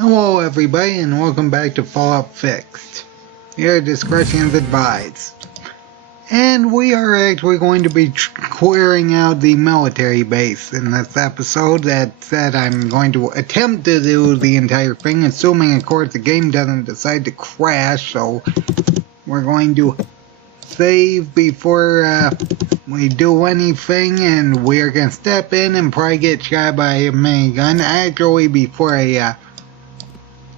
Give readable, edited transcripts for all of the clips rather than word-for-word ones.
Hello everybody and welcome back to Fallout Fixed. Your discretion is advised. And we are actually going to be clearing out the military base in this episode. That said, I'm going to attempt to do the entire thing, assuming of course the game doesn't decide to crash, so we're going to save before we do anything, and we're going to step in and probably get shot by a minigun. Actually, before I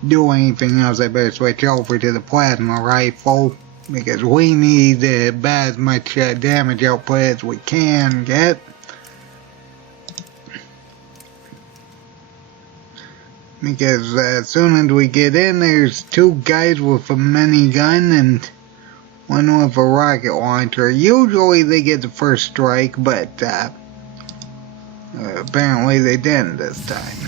do anything else, I better switch over to the plasma rifle, because we need about as much damage output as we can get. Because as soon as we get in, there's two guys with a minigun and one with a rocket launcher. Usually they get the first strike, but apparently they didn't this time.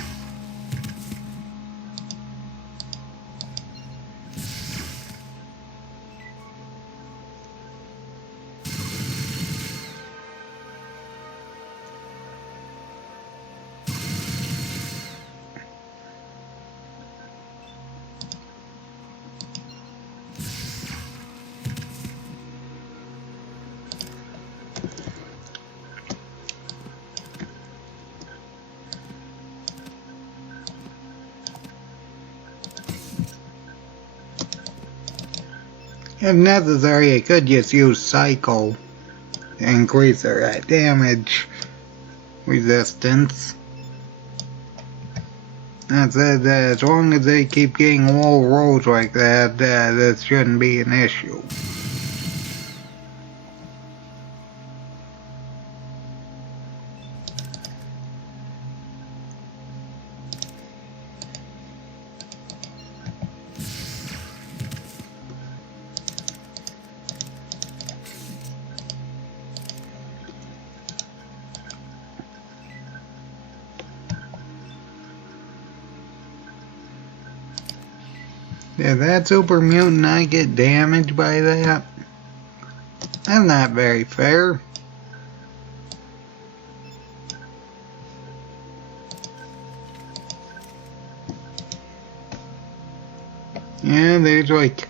If necessary, I could just use Psycho to increase their damage resistance. That said, as long as they keep getting low rolls like that, this shouldn't be an issue. Did that super mutant not get damaged by that? That's not very fair. Yeah, there's like...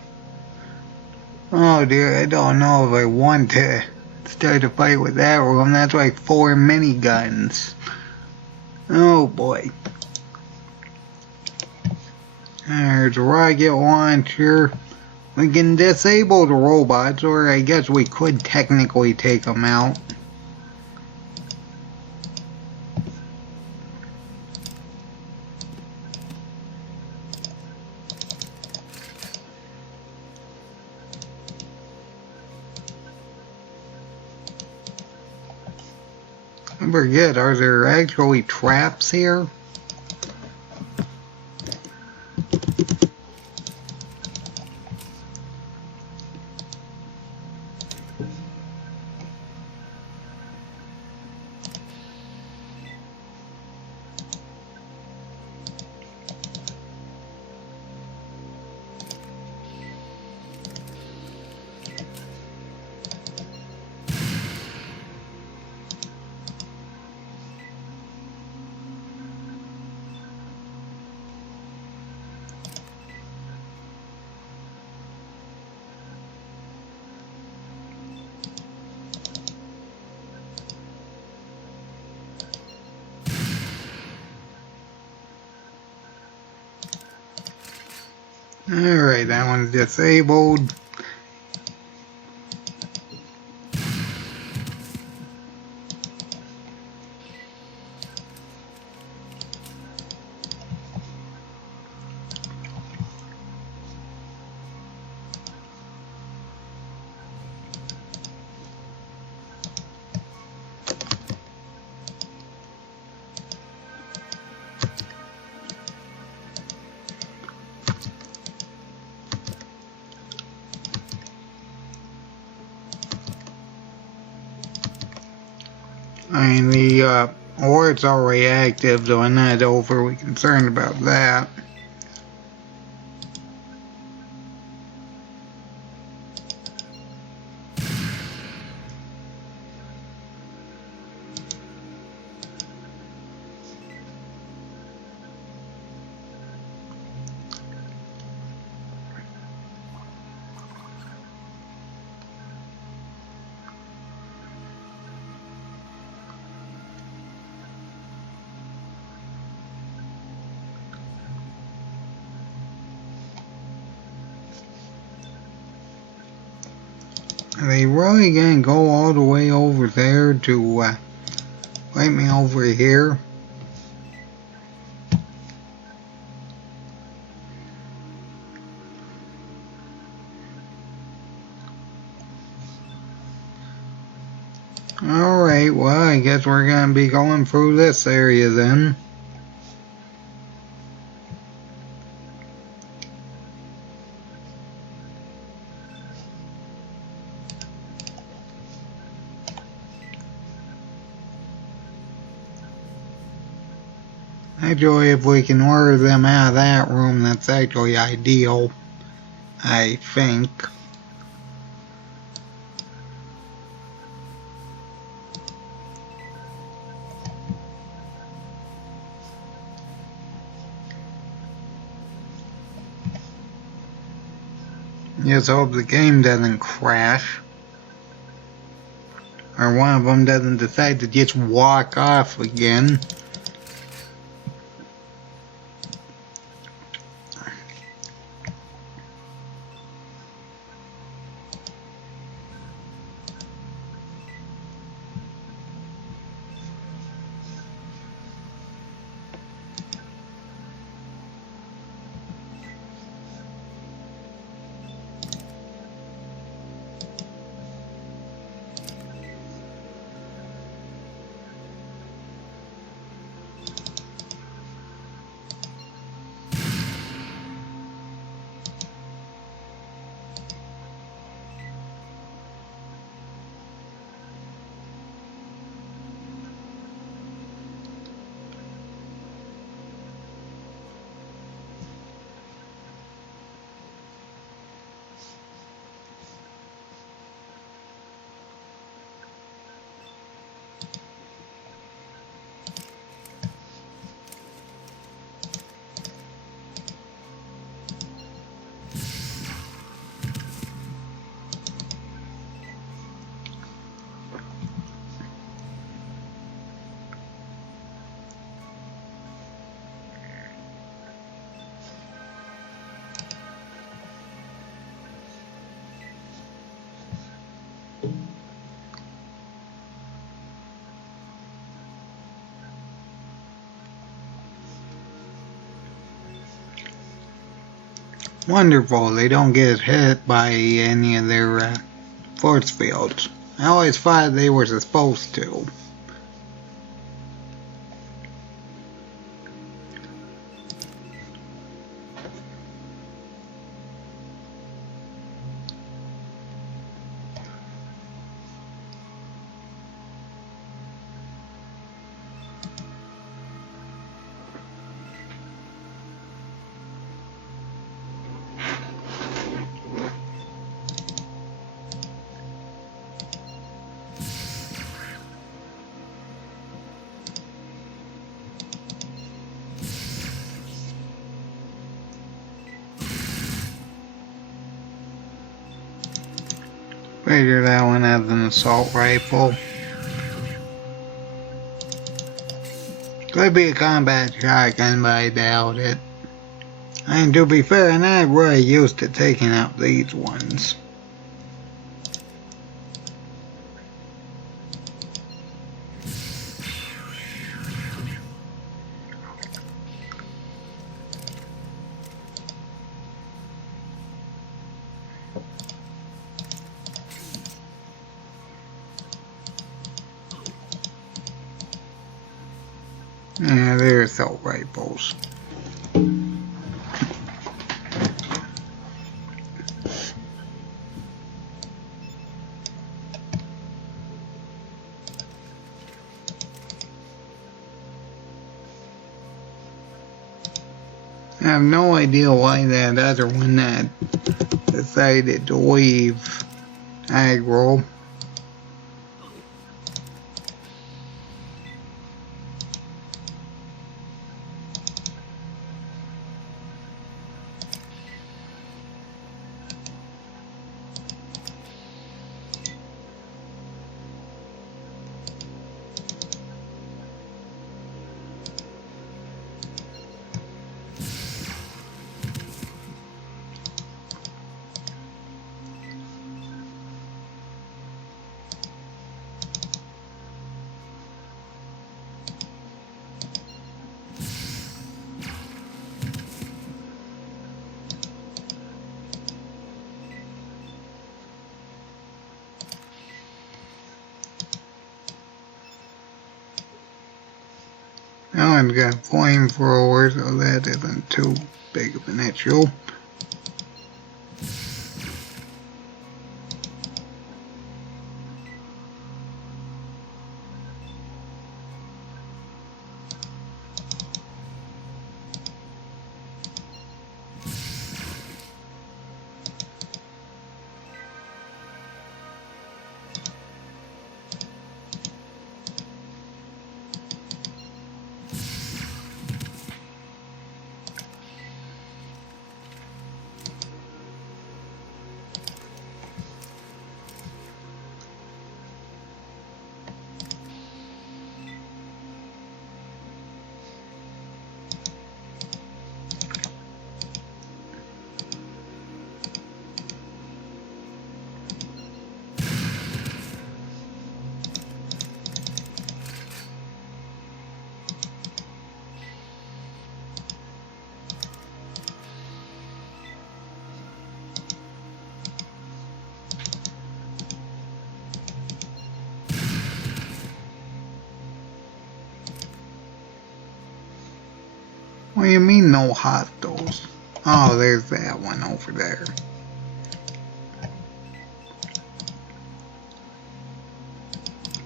Oh dear, I don't know if I want to start a fight with that room. That's like 4 miniguns. Oh boy. There's a rocket launcher. We can disable the robots, or I guess we could technically take them out. I forget, are there actually traps here? Alright, that one's disabled. I mean, the alert's already active, so I'm not overly concerned about that. Are they really gonna go all the way over there to fight me over here? Alright, well, I guess we're gonna be going through this area then. Actually, if we can order them out of that room, that's actually ideal, I think. Just hope the game doesn't crash. Or one of them doesn't decide to just walk off again. Wonderful, they don't get hit by any of their force fields. I always thought they were supposed to. Figure that one has an assault rifle. Could be a combat shotgun, but I doubt it. And to be fair, I'm not really used to taking out these ones. Yeah, they're assault rifles. I have no idea why that other one that decided to leave aggro. I've got flamethrower, so that isn't too big of an issue. What do you mean no hostiles? Oh, there's that one over there.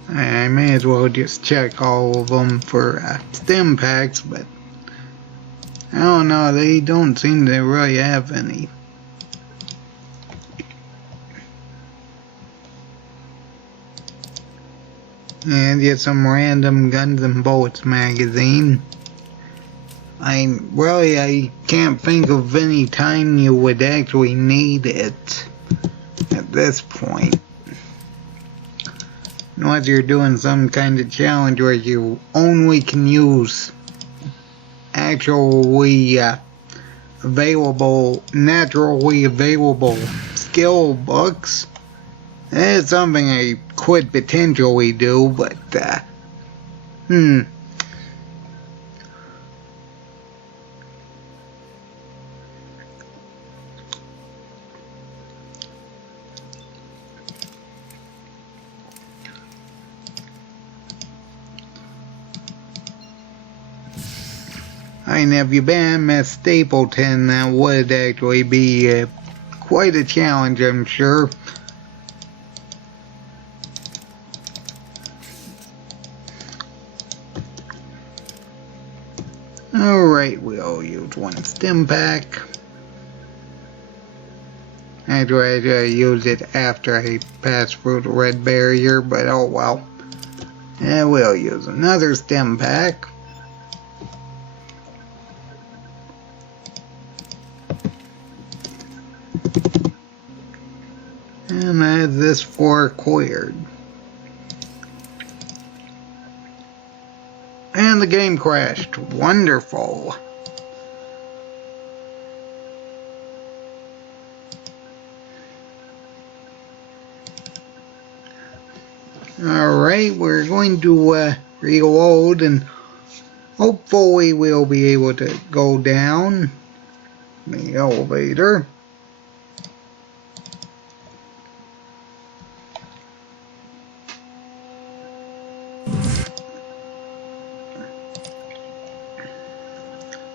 I may as well just check all of them for stim packs, but I don't know, they don't seem to really have any. And get some random Guns and Bullets magazine. I can't think of any time you would actually need it at this point. Unless you're doing some kind of challenge where you only can use actually naturally available skill books. That's something I could potentially do, but and if you ban Miss Stapleton, that would actually be quite a challenge, I'm sure. Alright, we'll use one stim pack. Actually, I should use it after I pass through the red barrier, but oh well. And we'll use another stim pack. And that's this for cleared. And the game crashed. Wonderful. Alright, we're going to reload and hopefully we'll be able to go down the elevator.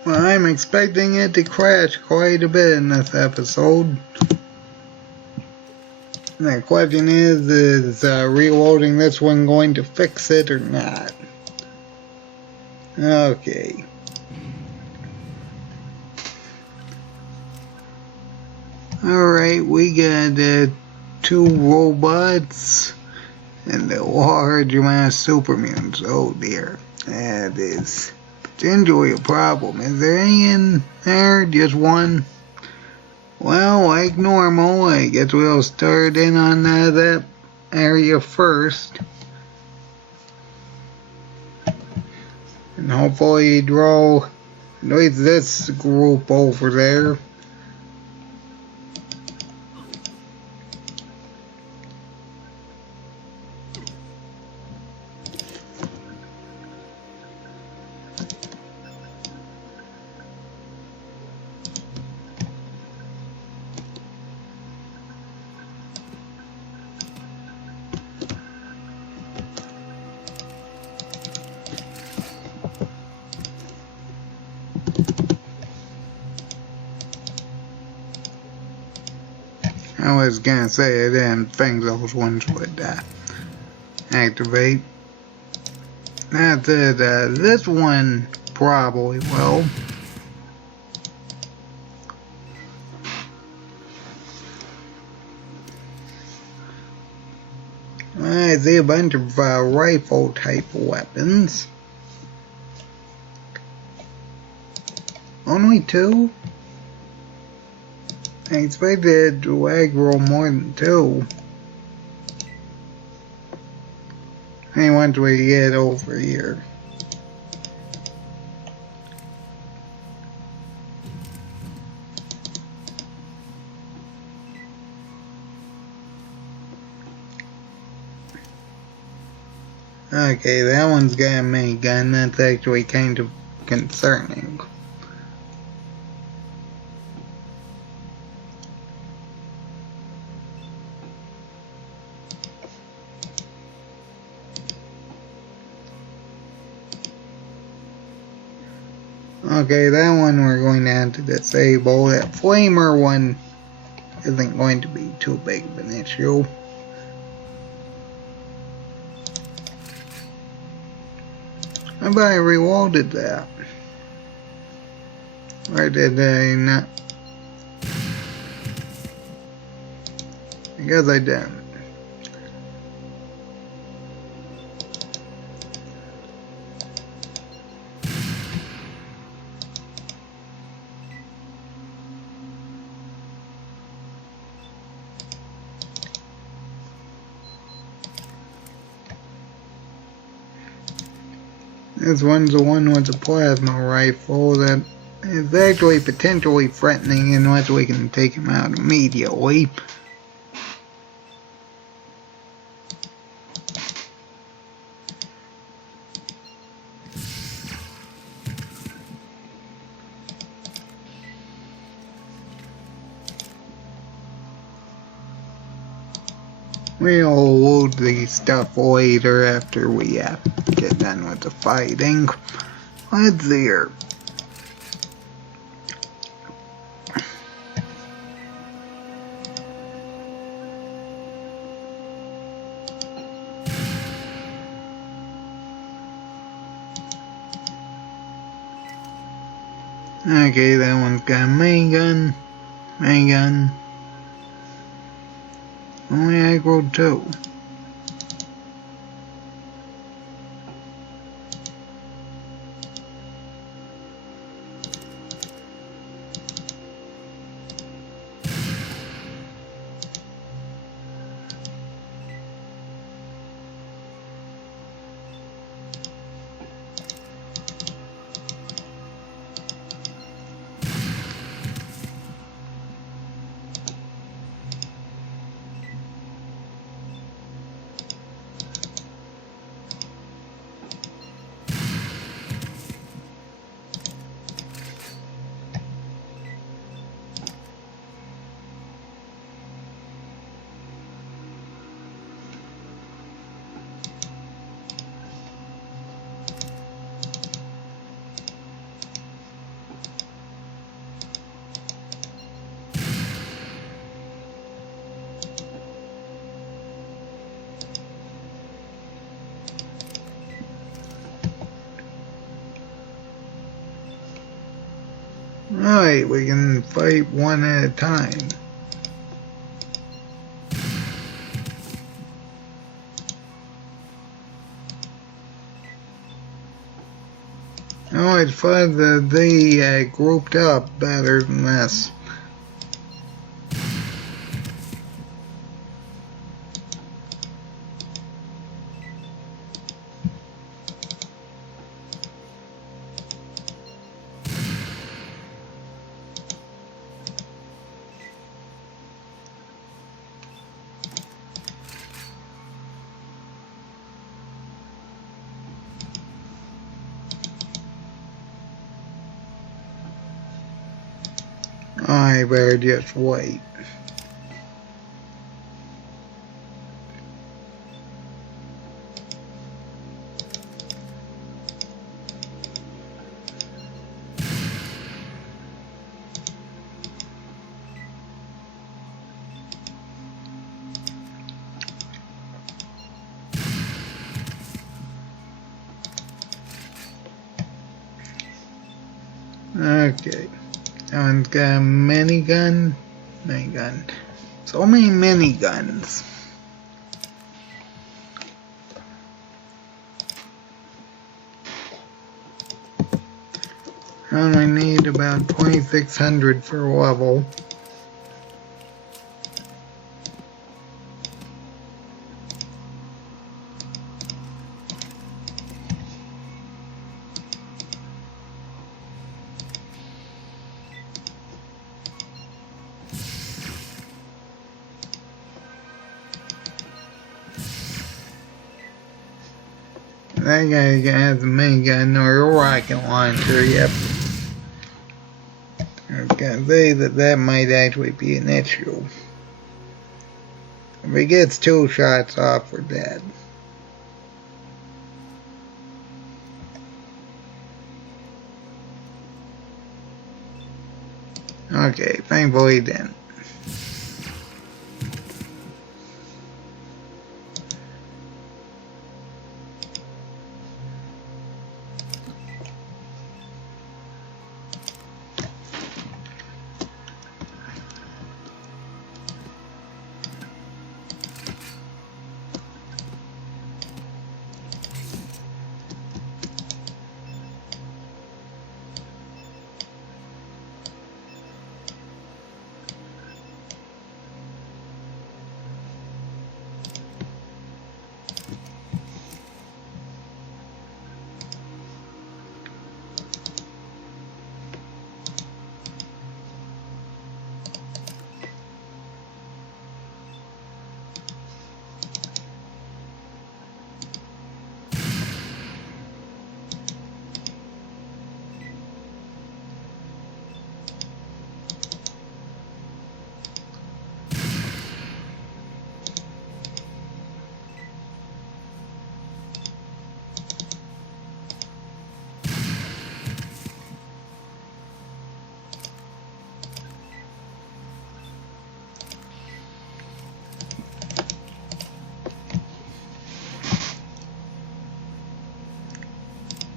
Well, I'm expecting it to crash quite a bit in this episode. The question is reloading this one going to fix it or not? Okay. Alright, we got 2 robots and a large amount of super mutants. Oh dear, that is potentially a problem. Is there any in there? Just one? Well, like normal, I guess we'll start in on that area first. And hopefully draw at least this group over there. I was gonna say I didn't think those ones would activate. That's it. This one probably will. I see a bunch of rifle type weapons. Only 2? I expected to aggro more than 2. Hey, once we get over here. Okay, that one's got a minigun. That's actually kind of concerning. Okay, that one we're going to have to disable. That flamer one isn't going to be too big of an issue. I bet I reloaded that. Or did I not? I guess I didn't. This one's the one with the plasma rifle that is actually potentially threatening unless we can take him out immediately. We'll load the stuff later after we get done with the fighting. Let's see here. Okay, that one's got a main gun. Only aggroed 2. Alright, we can fight one at a time. Oh, it's fun that they grouped up better than this. I better just wait. Okay. That one's got a minigun. Minigun. So many miniguns. I only need about 2,600 for a level. That guy has a minigun or a rocket launcher, yep. I was gonna say that might actually be an issue. If he gets 2 shots off, we're dead. Okay, thankfully he didn't.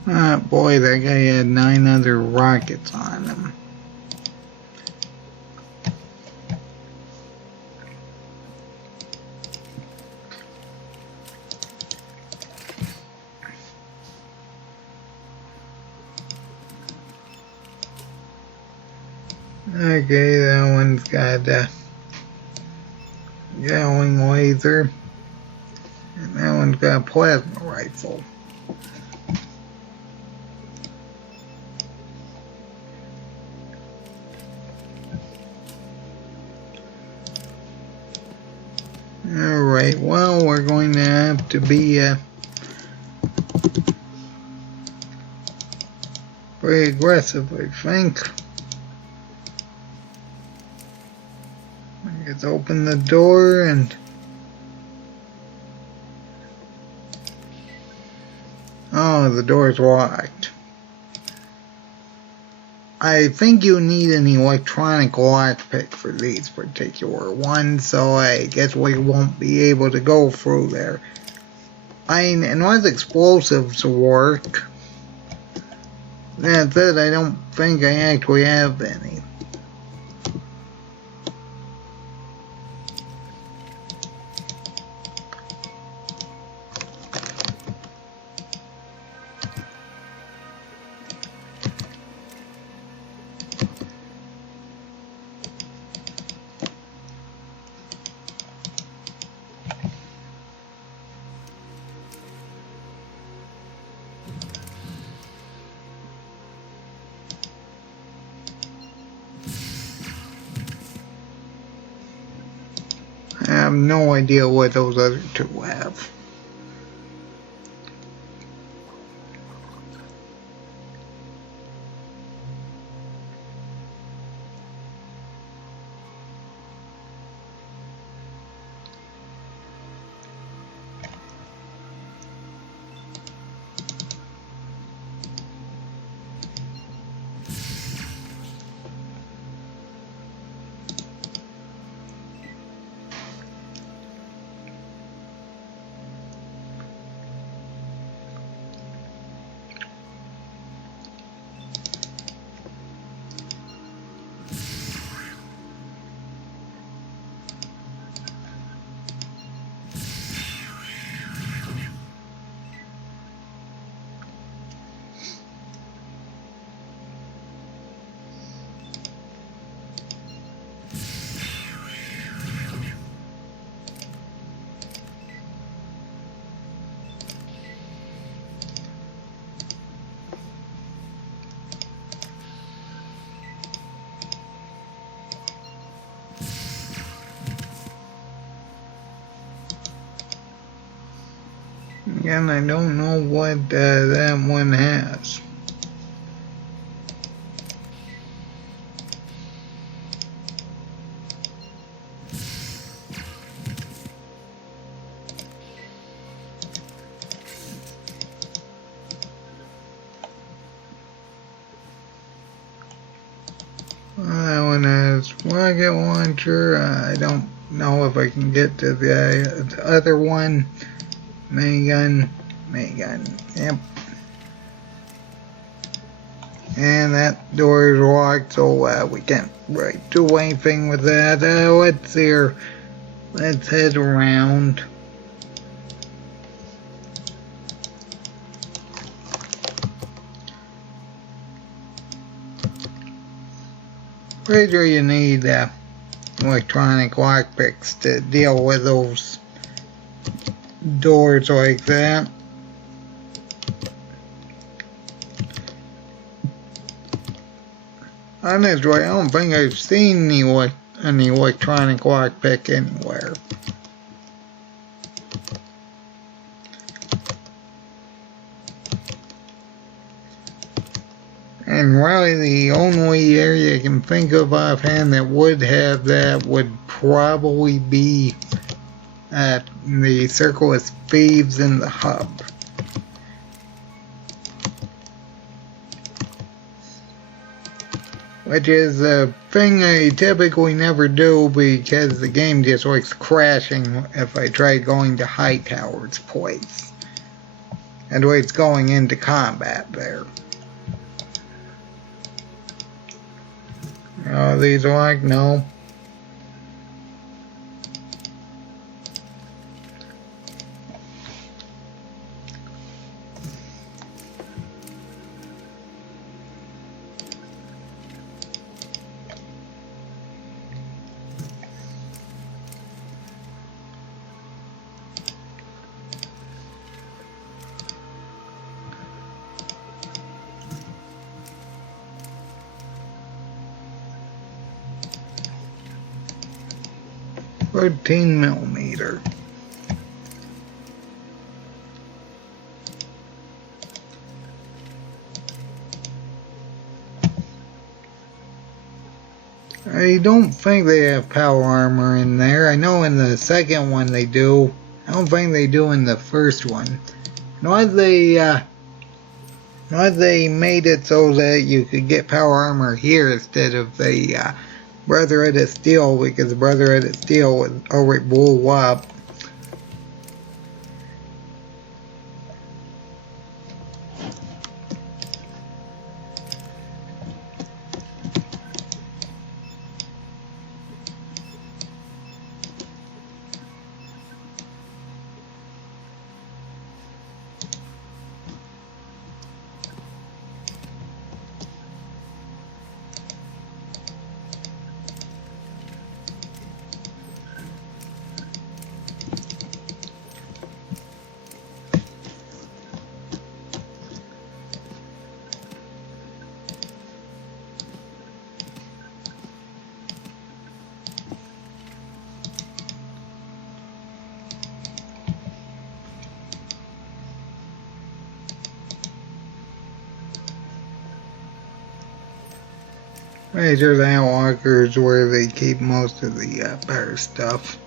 Ah, boy, that guy had 9 other rockets on him. Okay, that one's got a Gatling laser. And that one's got a plasma rifle. Alright, well, we're going to have to be pretty aggressive, I think. Let's open the door and... Oh, the door's locked. I think you need an electronic lockpick for these particular ones, so I guess we won't be able to go through there. I mean, unless explosives work. That said, I don't think I actually have any. I have no idea what those other 2 have. Again, I don't know what that one has. That one has rocket launcher. I don't know if I can get to the other one. Minigun. Yep. And that door is locked, so we can't really do anything with that. Let's see here. Let's head around. Pretty sure you need electronic lockpicks to deal with those doors like that. Honestly, I don't think I've seen an electronic lockpick anywhere. And really the only area I can think of offhand that would have that would probably be at the Circle of Thieves in the hub. Which is a thing I typically never do because the game just likes crashing if I try going to Hightower's place. And the way it's going into combat there. Oh, these are like, no. .14mm. I don't think they have power armor in there. I know in the second one they do. I don't think they do in the first one. Not they made it so that you could get power armor here instead of the Brotherhood of Steel, because the Brotherhood of Steel was already blew up. Major that locker is where they keep most of the better stuff.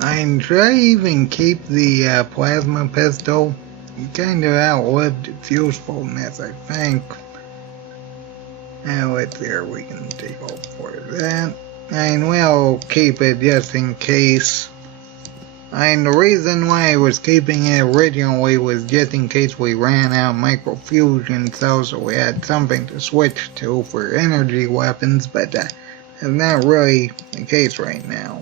And should I even keep the plasma pistol? It kind of outlived its usefulness, I think. Now let's see, we can take all for that. And we'll keep it just in case. And the reason why I was keeping it originally was just in case we ran out of microfusion cells, so we had something to switch to for energy weapons, but that's not really the case right now.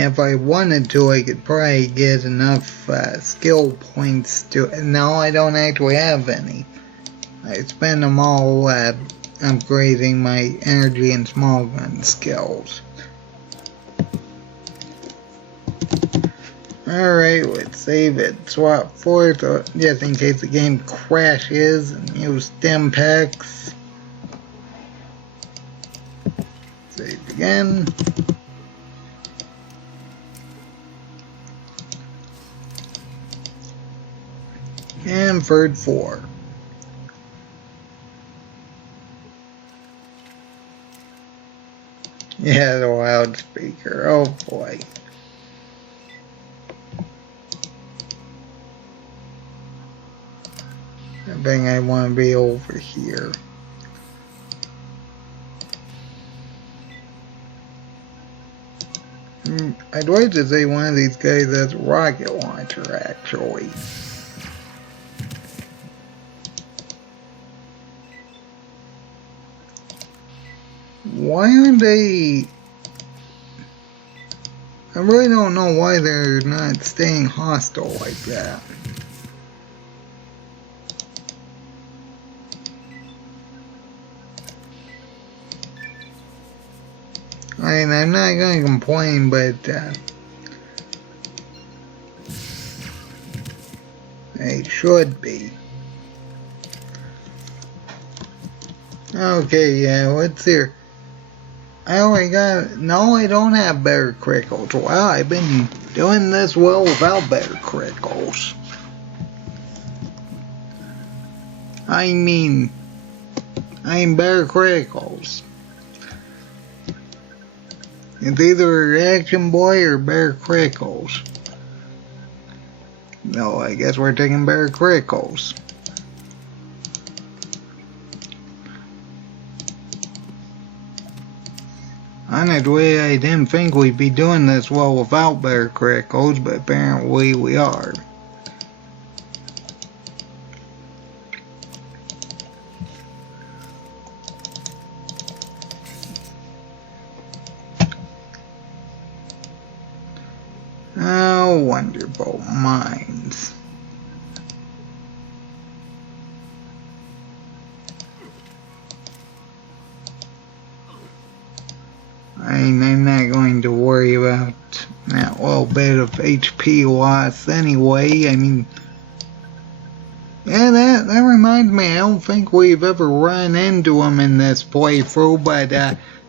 if I wanted to, I could probably get enough skill points to... No, I don't actually have any. I spend them all upgrading my energy and small gun skills. Alright, let's save it. Swap forth, just in case the game crashes, and use stim packs. Save again. And Ferd 4. Yeah, the loudspeaker. Oh boy. I think I want to be over here. I'd like to say one of these guys has a rocket launcher, actually. Why aren't they... I really don't know why they're not staying hostile like that. I mean, I'm not gonna complain, but they should be. Okay, yeah, let's see. I only got... No, I don't have better crickles. Wow, I've been doing this well without better crickles. I mean better crickles. It's either Action Boy or Bear Crickles. No, I guess we're taking Bear Crickles. Honestly, I didn't think we'd be doing this well without Bear Crickles, but apparently we are. Oh, wonderful minds. I'm not going to worry about that little bit of HP loss anyway. I mean, yeah, that reminds me, I don't think we've ever run into him in this playthrough, but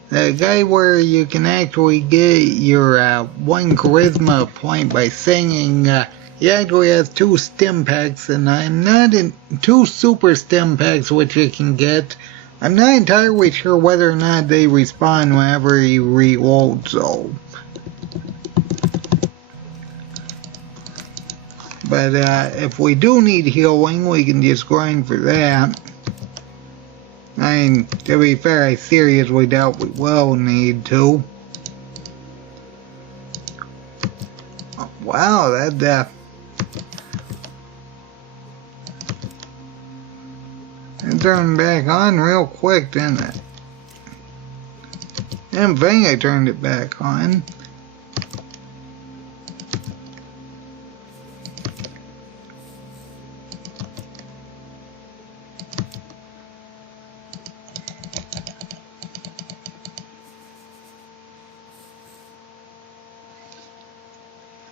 the guy where you can actually get your one charisma point by singing, he actually has 2 stim packs, and I'm not in 2 super stim packs which you can get. I'm not entirely sure whether or not they respawn whenever you reload, so. But if we do need healing, we can just grind for that. I mean, to be fair, I seriously doubt we will need to. Oh, wow, that it turned back on real quick, didn't it? I didn't think I turned it back on.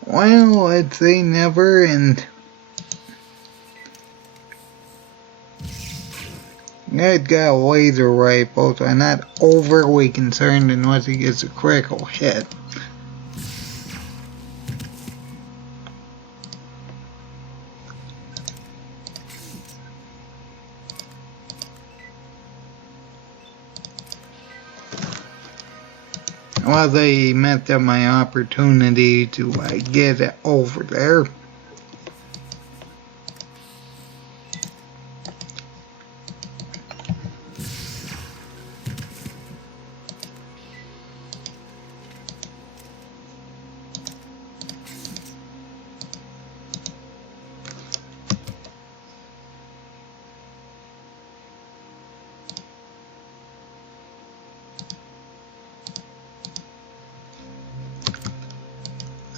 Well, let's say never, and I've got a laser rifle, so I'm not overly concerned unless he gets a critical hit. Well, they messed up my opportunity to get it over there.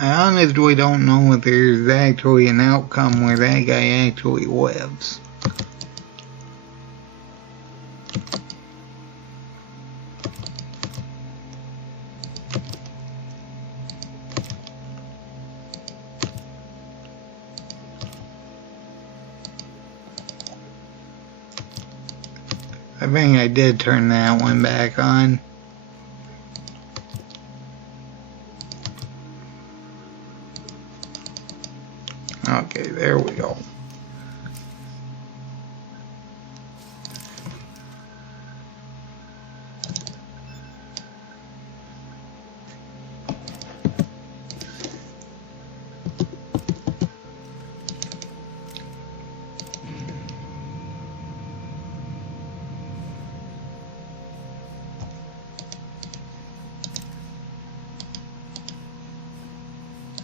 I honestly don't know if there's actually an outcome where that guy actually lives. I think I did turn that one back on. Okay, there we go.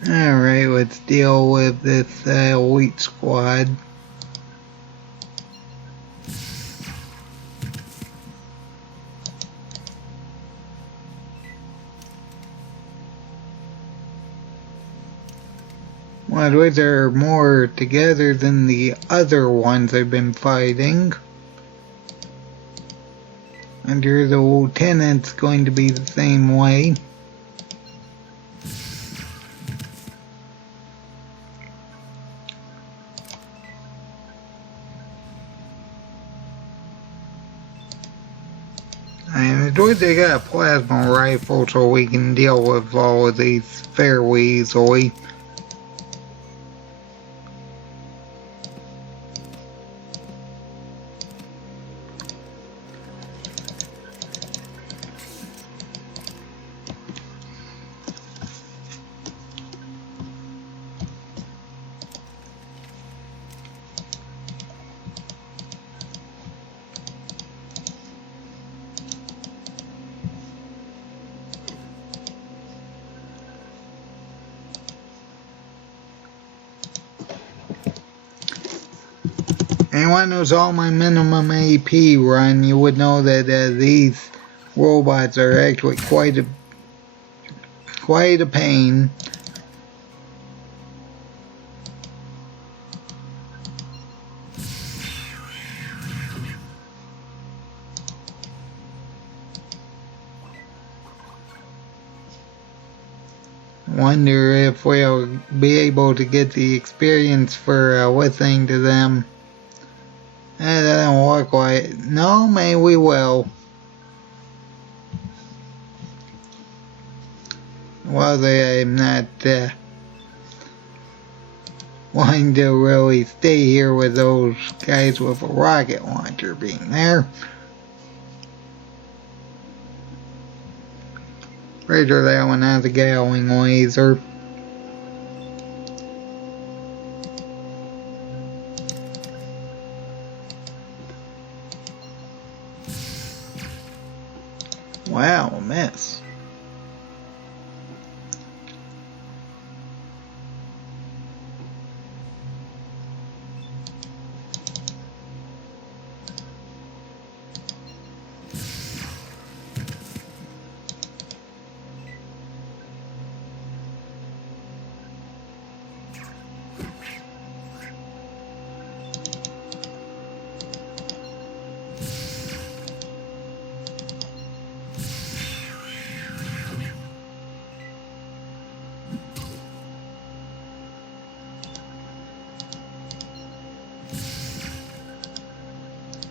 Alright, let's deal with this elite squad. Well, those are more together than the other ones I've been fighting. Under the lieutenant's going to be the same way. And they got a plasma rifle so we can deal with all of these fairly easily. Anyone who's all my minimum AP run, you would know that these robots are actually quite a pain. Wonder if we'll be able to get the experience for listening to them. That doesn't look like. No, maybe we will. Well, I'm not wanting to really stay here with those guys with a rocket launcher being there. Pretty sure that one has a Gatling laser. Wow, a mess.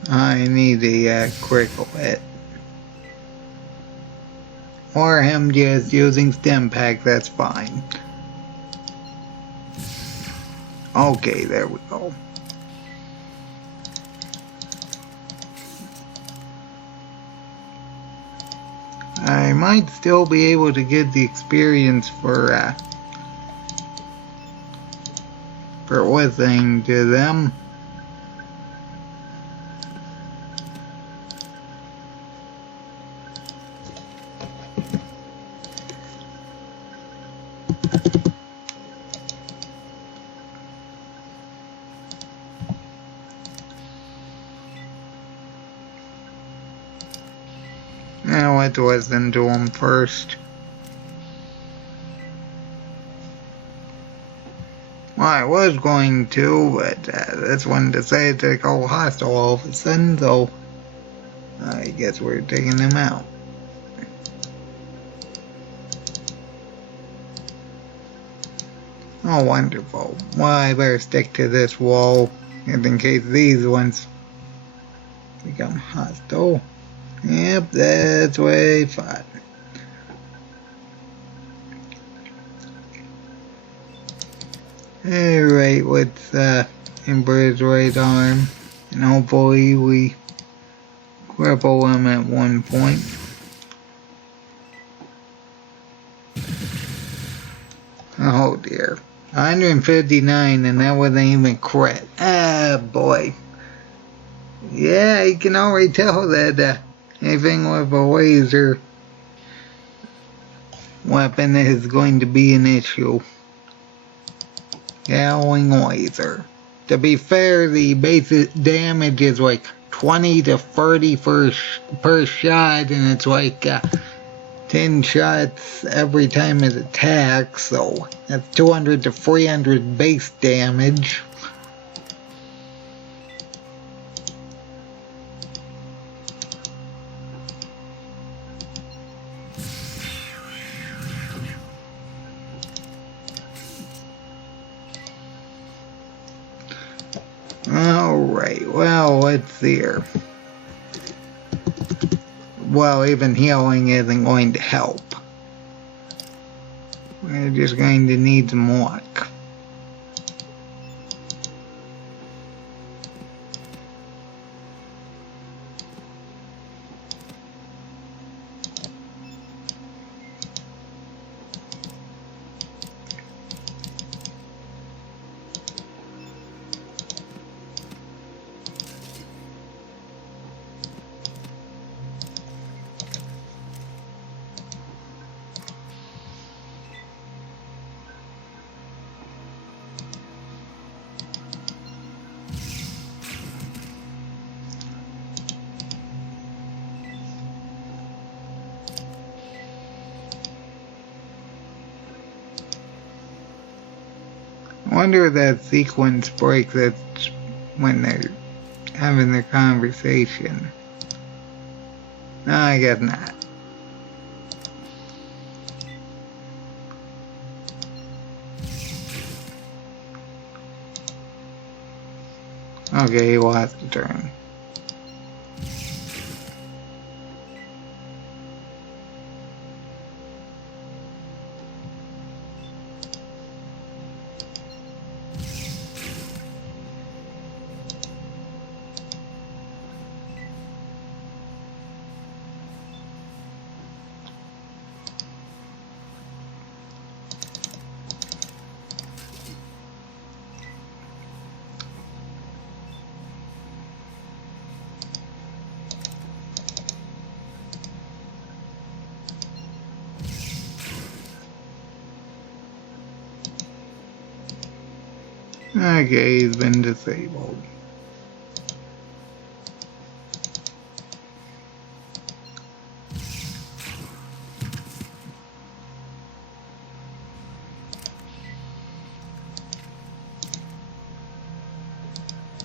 I need a critical hit. Or him just using stim pack, that's fine. Okay, there we go. I might still be able to get the experience for listening to them. Now let's listen to him first. Well, I was going to, but this one decided to go hostile all of a sudden, so I guess we're taking them out. Oh, wonderful. Well, I better stick to this wall, just in case these ones become hostile. Yep, that's what I thought. Alright, with Emperor's right arm, and hopefully we cripple him at one point. Oh dear. 159, and that wasn't even crit. Ah, boy. Yeah, you can already tell that anything with a laser weapon is going to be an issue. Galling laser. To be fair, the basic damage is like 20 to 30 per shot, and it's like 10 shots every time it attacks, so that's 200 to 300 base damage. Alright, well, let's see here. Well, even healing isn't going to help. We're just going to need some luck. I wonder if that sequence breaks it when they're having their conversation. No, I guess not. Okay, he lost a turn. Okay, he's been disabled.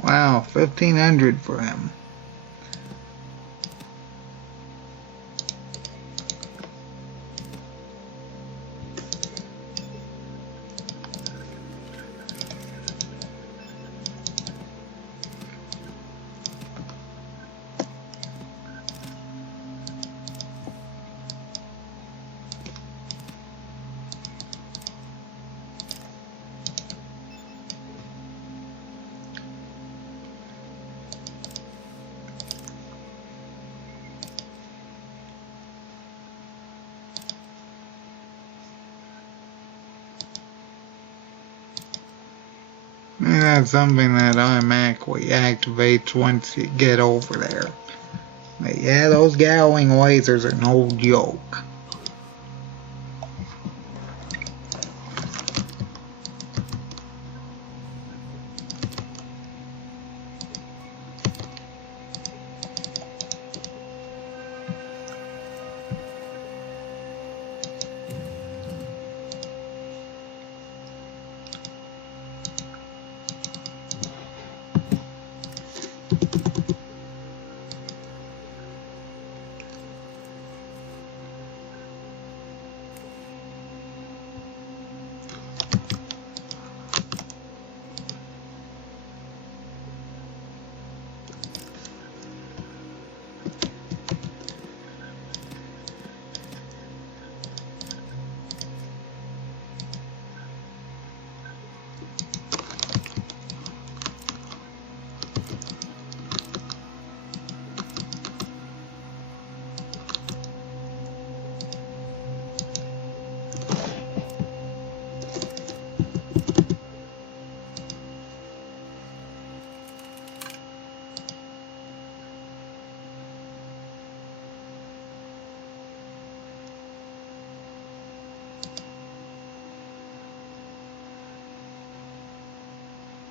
Wow, 1,500 for him. And that's something that automatically activates once you get over there. But yeah, those Gowling lasers are no joke.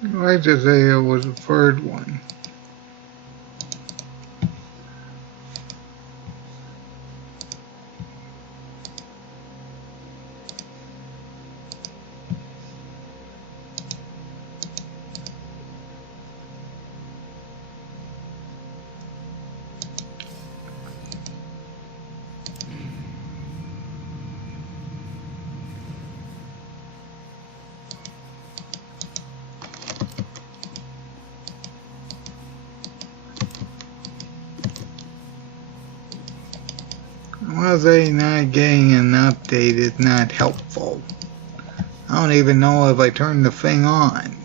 Let's just say it was the third one. Well, they not getting an update is not helpful. I don't even know if I turned the thing on.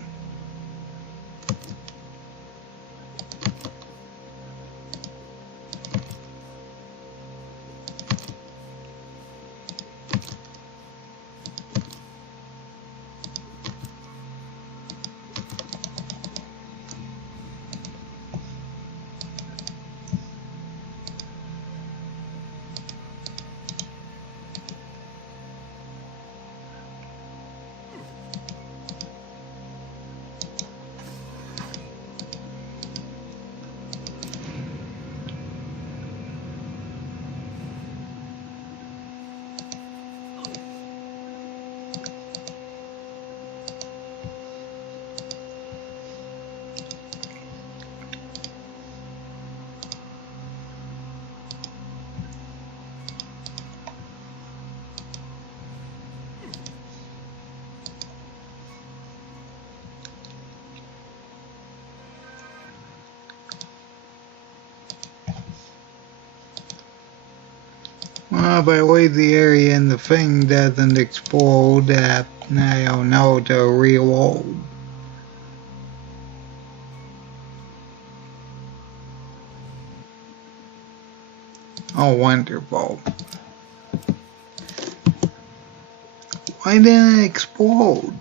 Well, if I leave the area and the thing doesn't explode, I don't know to reload. Oh, wonderful. Why didn't it explode?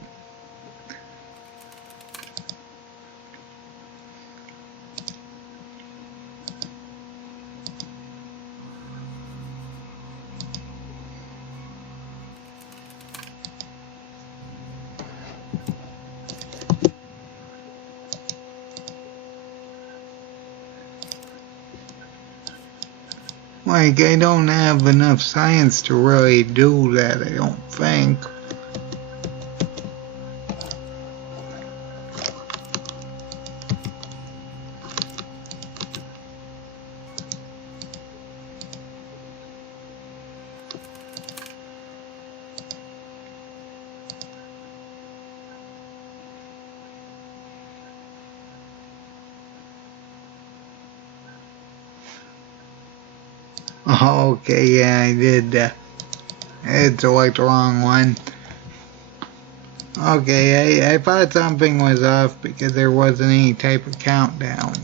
Like, I don't have enough science to really do that, I don't think. Okay, yeah, I did. I did select the wrong one. Okay, I thought something was off because there wasn't any type of countdown.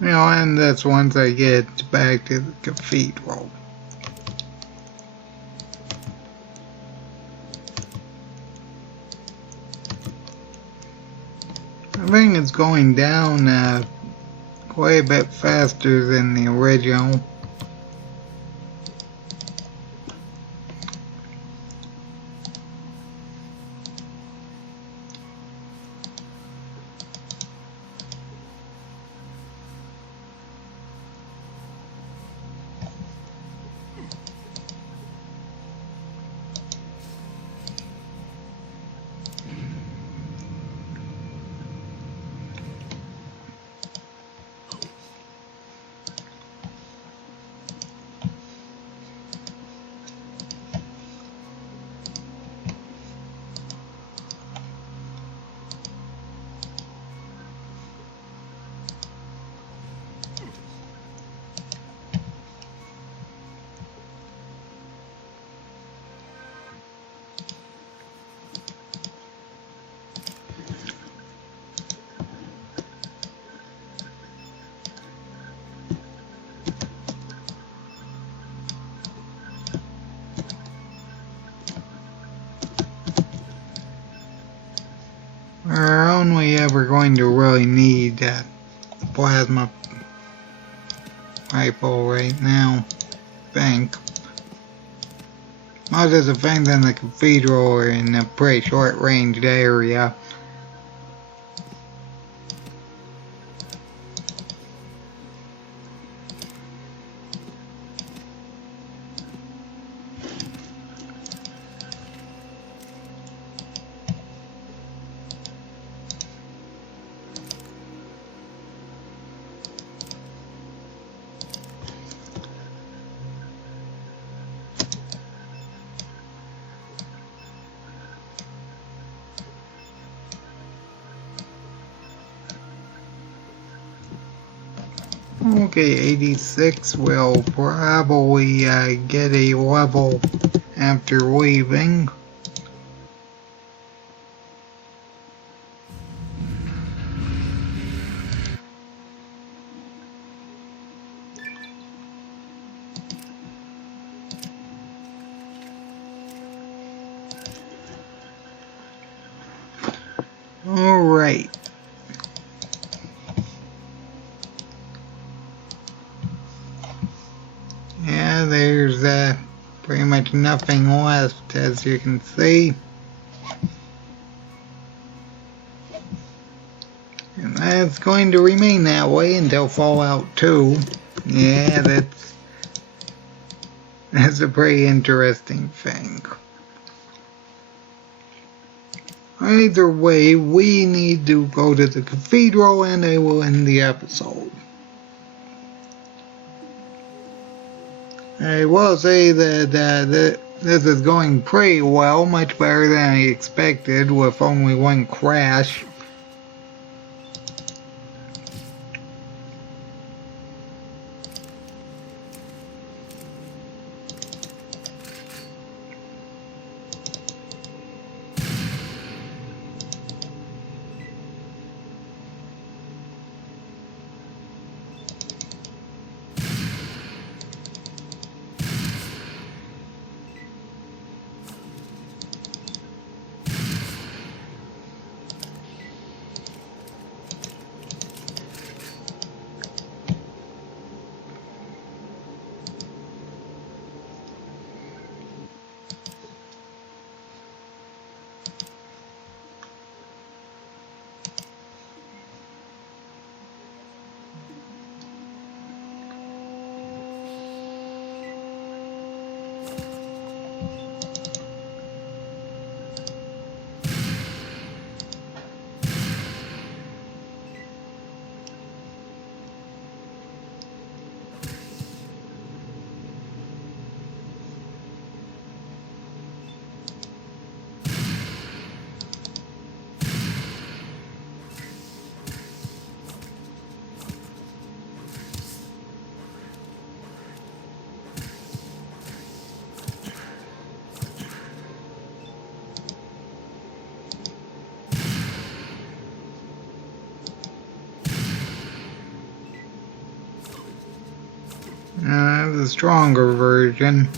You know, and that's once I get back to the cathedral. I think it's going down quite a bit faster than the original. only ever going to really need a plasma rifle right now, I think. Most of the things in the cathedral are in a pretty short ranged area. Okay, 86 will probably get a level after leaving. Alright. Yeah, there's pretty much nothing left, as you can see. And that's going to remain that way until Fallout 2. Yeah, that's a pretty interesting thing. Either way, we need to go to the cathedral and I will end the episode. I will say that this is going pretty well, much better than I expected with only one crash. The stronger version.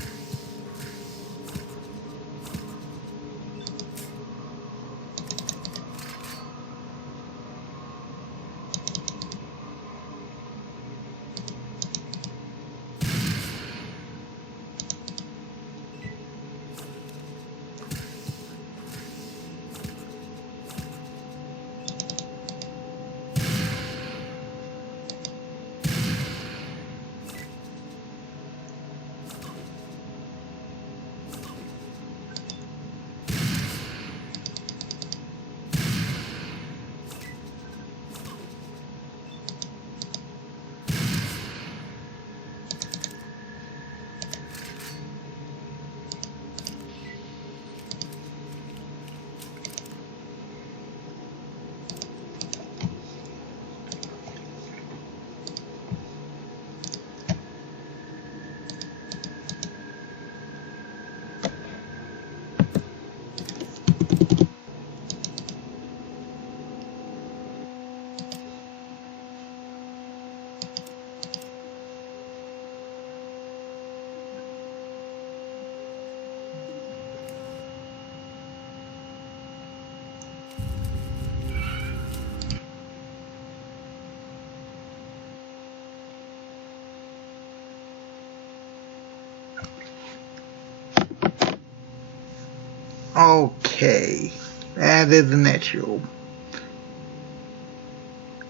Okay, that is an issue.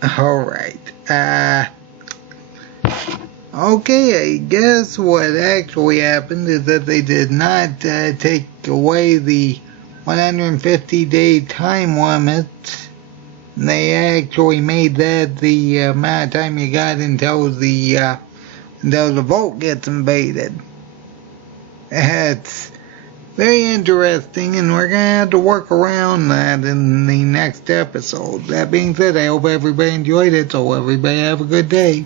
Alright, okay, I guess what actually happened is that they did not take away the 150-day time limit. They actually made that the amount of time you got until the vote gets invaded. It's very interesting, and we're gonna have to work around that in the next episode. That being said, I hope everybody enjoyed it, so everybody have a good day.